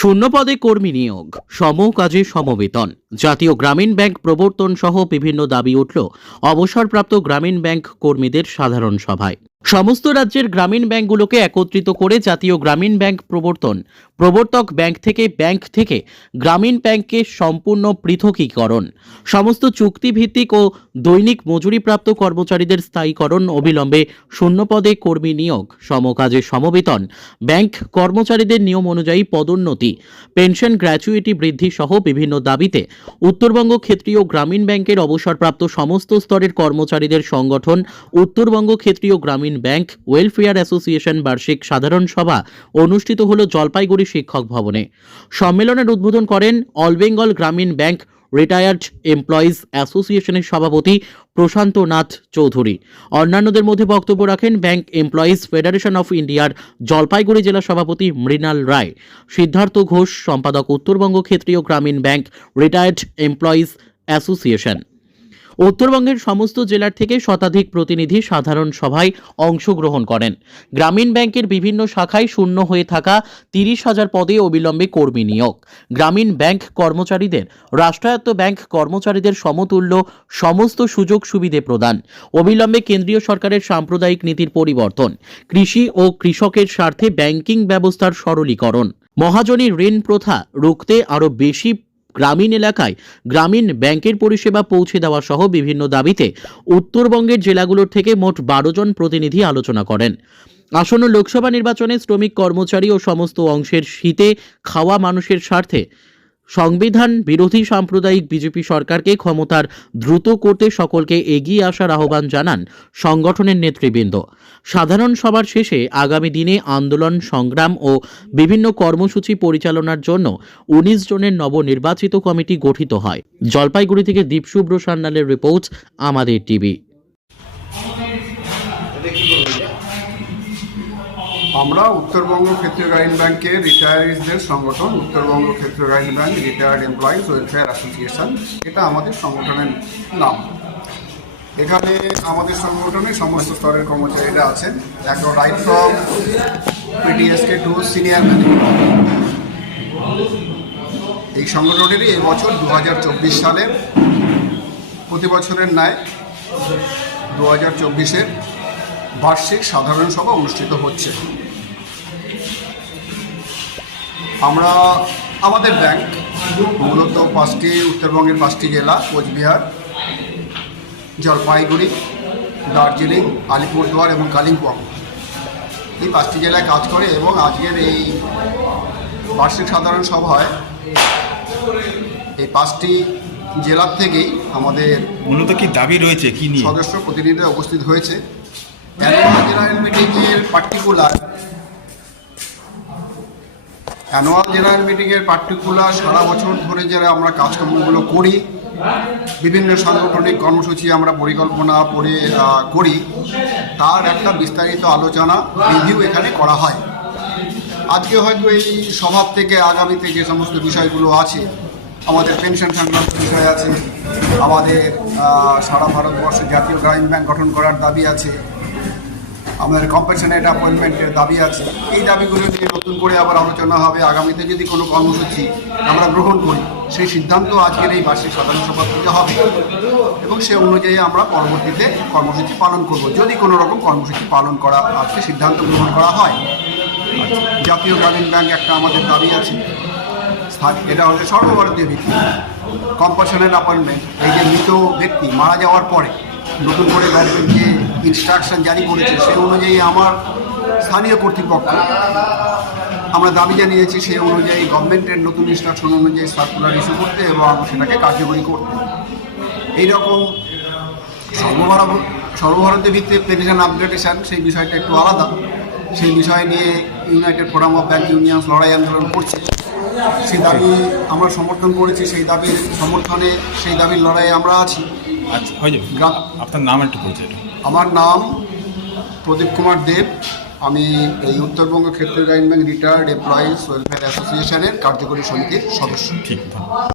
শূন্য পদে কর্মী নিয়োগ সম কাজে সমবেতন। জাতীয় গ্রামীণ ব্যাংক প্রবর্তন সহ বিভিন্ন দাবি উঠল অবসরপ্রাপ্ত গ্রামীণ ব্যাংক কর্মীদের সাধারণ সভায়। সমস্ত রাজ্যের গ্রামীণ ব্যাংকগুলোকে একত্রিত করে জাতীয় গ্রামীণ ব্যাংক প্রবর্তন। প্রবর্তক ব্যাংক থেকে ব্যাংক থেকে গ্রামীণ ব্যাংককে সম্পূর্ণ পৃথকীকরণ। সমস্ত চুক্তিভিত্তিক ও দৈনিক মজুরিপ্রাপ্ত কর্মচারীদের স্থায়ীকরণ অবিলম্বে শূন্য পদে কর্মী নিয়োগ, সমকাজে সমবেতন, ব্যাংক কর্মচারীদের নিয়ম অনুযায়ী পদোন্নতি, পেনশন গ্র্যাচুইটি বৃদ্ধি সহ বিভিন্ন দাবিতে উত্তরবঙ্গ ক্ষেত্রীয় গ্রামীণ ব্যাংকের অবসরপ্রাপ্ত সমস্ত স্তরের কর্মচারীদের সংগঠন Uttarbanga Kshetriya Gramin bank, welfare association বার্ষিক সাধারণ সভা অনুষ্ঠিত হল জলপাইগুড়ি শিক্ষক ভবনে। সম্মেলনের উদ্বোধন করেন অল বেঙ্গল গ্রামীণ ব্যাংক রিটায়ার্ড এমপ্লয়িজ অ্যাসোসিয়েশনের সভাপতি প্রশান্ত নাথ চৌধুরী। অন্যান্যদের মধ্যে বক্তব্য রাখেন ব্যাংক এমপ্লয়িজ ফেডারেশন অফ ইন্ডিয়ার জলপাইগুড়ি জেলা সভাপতি মৃণাল রায়। সিদ্ধার্থ ঘোষ, সম্পাদক Uttarbanga Kshetriya Gramin bank retired employees association. উত্তরবঙ্গের সমস্ত জেলার থেকে শতাধিক প্রতিনিধি সাধারণ সভায় অংশগ্রহণ করেন। গ্রামীণ ব্যাংকের বিভিন্ন শাখায় শূন্য হয়ে থাকা তিরিশ হাজার পদে অবিলম্বে কর্মী নিয়োগ। গ্রামীণ ব্যাংক কর্মচারীদের, রাষ্ট্রায়ত্ত ব্যাংক কর্মচারীদের সমতুল্য সমস্ত সুযোগ সুবিধে প্রদান। অবিলম্বে কেন্দ্রীয় সরকারের সাম্প্রদায়িক নীতির পরিবর্তন। কৃষি ও কৃষকের স্বার্থে ব্যাংকিং ব্যবস্থার সরলীকরণ। মহাজনী ঋণ প্রথা রুখতে আরও বেশি গ্রামীণ এলাকায় গ্রামীণ ব্যাংকের পরিষেবা পৌঁছে দেওয়া সহ বিভিন্ন দাবিতে উত্তরবঙ্গের জেলাগুলোর থেকে মোট বারো জন প্রতিনিধি আলোচনা করেন। আসন্ন লোকসভা নির্বাচনে শ্রমিক কর্মচারী ও সমস্ত অংশের শীতে খাওয়া মানুষের স্বার্থে সংবিধান বিরোধী সাম্প্রদায়িক বিজেপি সরকারকে ক্ষমতার দ্রুত করতে সকলকে এগিয়ে আসার আহ্বান জানান সংগঠনের নেতৃবৃন্দ। সাধারণ সভার শেষে আগামী দিনে আন্দোলন, সংগ্রাম ও বিভিন্ন কর্মসূচি পরিচালনার জন্য উনিশ জনের নবনির্বাচিত কমিটি গঠিত হয়। জলপাইগুড়ি থেকে দীপশুভ্র সান্যালের রিপোর্ট, আমাদের টিভি। আমরা উত্তরবঙ্গ ক্ষেত্রীয় গ্রামীণ ব্যাংকের রিটায়ারিজদের সংগঠন, Uttarbanga Kshetriya Gramin bank retired employees welfare association এটা আমাদের সংগঠনের নাম। এখানে আমাদের সংগঠনে সমস্ত স্তরের কর্মচারীরা আছেন। একদম রাইট ফ্রম পিটিএসকে টু সিনিয়র ম্যানেজমেন্ট এই সংগঠনেরই এবছর দু হাজার চব্বিশ সালের প্রতি বছরের ন্যায় দু হাজার চব্বিশের বার্ষিক সাধারণ সভা অনুষ্ঠিত হচ্ছে। আমরা আমাদের ব্যাংক মূলত পাঁচটি উত্তরবঙ্গের পাঁচটি জেলা কোচবিহার জলপাইগুড়ি দার্জিলিং আলিপুরদুয়ার এবং কালিম্পং। এই পাঁচটি জেলায় কাজ করে এবং আজকের এই বার্ষিক সাধারণ সভায় এই পাঁচটি জেলার থেকেই আমাদের মূলত কি দাবি রয়েছে? কি নিয়ে? সদস্য প্রতিনিধিরা উপস্থিত হয়েছে। জেনারেল মিটিংয়ের পার্টিকুলার অ্যানুয়াল জেনারেল মিটিংয়ের পার্টিকুলার সারা বছর ধরে যারা আমরা কাজকর্মগুলো করি, বিভিন্ন সাংগঠনিক কর্মসূচি আমরা পরিকল্পনা করে করি, তার একটা বিস্তারিত আলোচনা রিভিউ এখানে করা হয়। আজকে হয়তো এই স্বভাব থেকে আগামীতে যে সমস্ত বিষয়গুলো আছে। আমাদের পেনশন সংক্রান্ত বিষয় আছে, আমাদের সারা ভারতবর্ষে জাতীয় গ্রামীণ ব্যাংক গঠন করার দাবি আছে। আমাদের কম্পেনশনেট অ্যাপয়েন্টমেন্টের দাবি আছে। এই দাবিগুলো নিয়ে নতুন করে আবার আলোচনা হবে। আগামীতে যদি কোনো কর্মসূচি আমরা গ্রহণ করি, সেই সিদ্ধান্ত আজকের এই বার্ষিক সাধারণ সভা হবে। এবং সে অনুযায়ী আমরা পরবর্তীতে কর্মসূচি পালন করব। যদি কোনো রকম কর্মসূচি পালন করা, আজকে সিদ্ধান্ত গ্রহণ করা হয়, জাতীয় গ্রামীণ ব্যাংক একটা আমাদের দাবি আছে। এটা হচ্ছে সর্বভারতীয় ভিত্তি। কম্পাসনের অ্যাপয়েন্টমেন্ট এই যে মৃত ব্যক্তি মারা যাওয়ার পরে নতুন করে গভর্নমেন্ট যে ইনস্ট্রাকশন জারি করেছে সেই অনুযায়ী আমার স্থানীয় কর্তৃপক্ষ আমরা দাবি জানিয়েছি সেই অনুযায়ী গভর্নমেন্টের নতুন ইনস্ট্রাকশন অনুযায়ী সার্কুলার ইস্যু করতে এবং সেটাকে কার্যকরী করতে। এইরকম সর্বভারত, সর্বভারতীয় ভিত্তিতে পেনশন আপগ্রেডেশন সেই বিষয়টা একটু আলাদা। সেই বিষয় নিয়ে united forum of bank union লড়াই আন্দোলন করছে। সেই দাবি আমরা সমর্থন করেছি, সেই দাবির সমর্থনে সেই দাবির লড়াইয়ে আমরা আছি। আচ্ছা হয়ে যাবে। আপনার নাম একটু পরিচয় আমার নাম প্রদীপ কুমার দেব। আমি এই Uttarbanga Kshetriya Gramin bank retired employees welfare অ্যাসোসিয়েশনের কার্যকরী সমিতির সদস্য। ঠিক